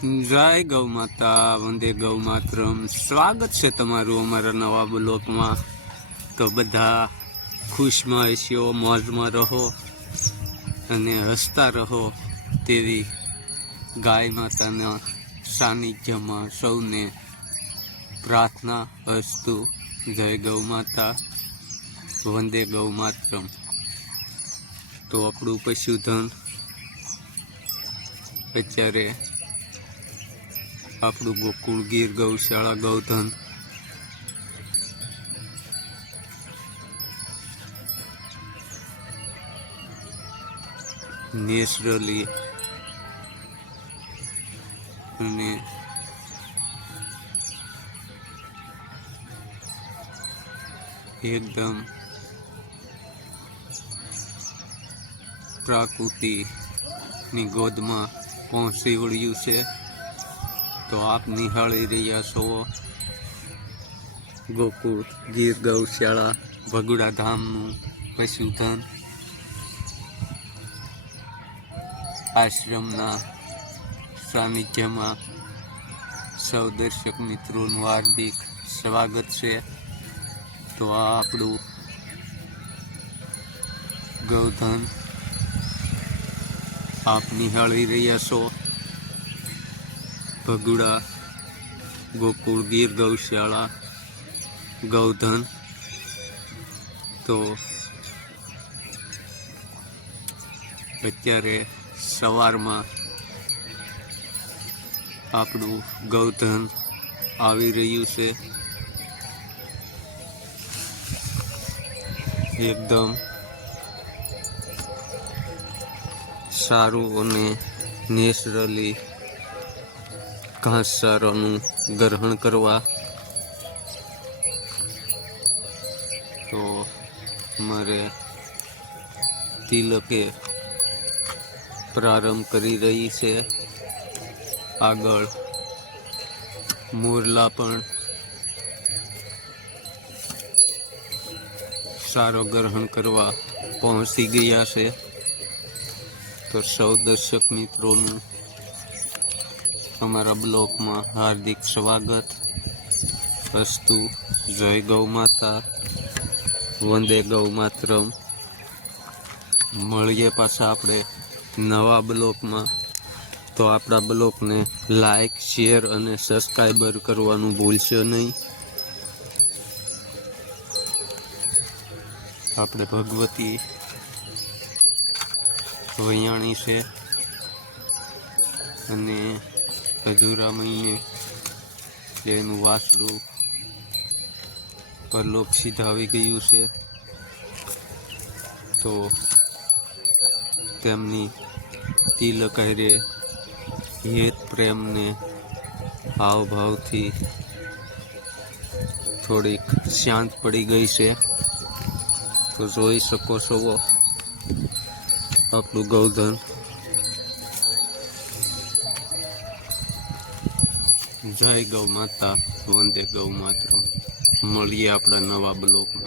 જય ગૌ માતા, વંદે ગૌ માતરમ. સ્વાગત છે તમારું અમારા નવા બ્લોકમાં. તો બધા ખુશમાં હશો, મોજમાં રહો અને હસતા રહો તેવી ગાય માતાના સાનિધ્યમાં સૌને પ્રાર્થના અસ્તુ. જય ગૌ માતા, વંદે ગૌ માતરમ. તો આપણું પશુધન અત્યારે આપણું ગોકુળ ગીર ગૌશાળા ગૌધન નેચરલી અને એકદમ પ્રકૃતિની ગોદમાં પહોંચી વળ્યું છે. તો આપ નિહાળી રહ્યા છો ગોકુળ ગીર ગૌશાળા ભગુડા ધામનું પશુધન આશ્રમના સાનિધ્યમાં સૌ દર્શક મિત્રોનું હાર્દિક સ્વાગત છે. તો આ આપણું ગૌધન આપ નિહાળી રહ્યા છો ભગુડા ગોકુળ ગીર ગૌશાળા ગૌધન. તો અત્યારે સવારમાં આપણું ગૌધન આવી રહ્યું છે. એકદમ સારું અને નેચરલી ઘાસચારાનું ગ્રહણ કરવા. તો અમારે તિલકે પ્રારંભ કરી રહી છે. આગળ મોરલા પણ સારો ગ્રહણ કરવા પહોંચી ગયા છે. તો સૌ દર્શક મિત્રોનું અમારા બ્લોકમાં હાર્દિક સ્વાગત અસ્તુ. જય ગૌ માતા, વંદે ગૌ માતરમ. મળીએ પાછા આપણે નવા બ્લોકમાં. તો આપણા બ્લોકને લાઈક, શેર અને સબસ્ક્રાઈબર કરવાનું ભૂલશો નહીં. આપણે ભગવતી વૈયાણી છે અને અધૂરા મહિને એનું વાસરું પરલોક સીધાવી ગયું છે. તો તેમની તિલક હારે હેત પ્રેમને હાવભાવથી થોડીક શાંત પડી ગઈ છે. તો જોઈ શકો છો આપણું ગૌધન. જય ગૌ માતા, વંદે ગૌ માતરમ. મળીએ આપણા નવા બ્લોકમાં.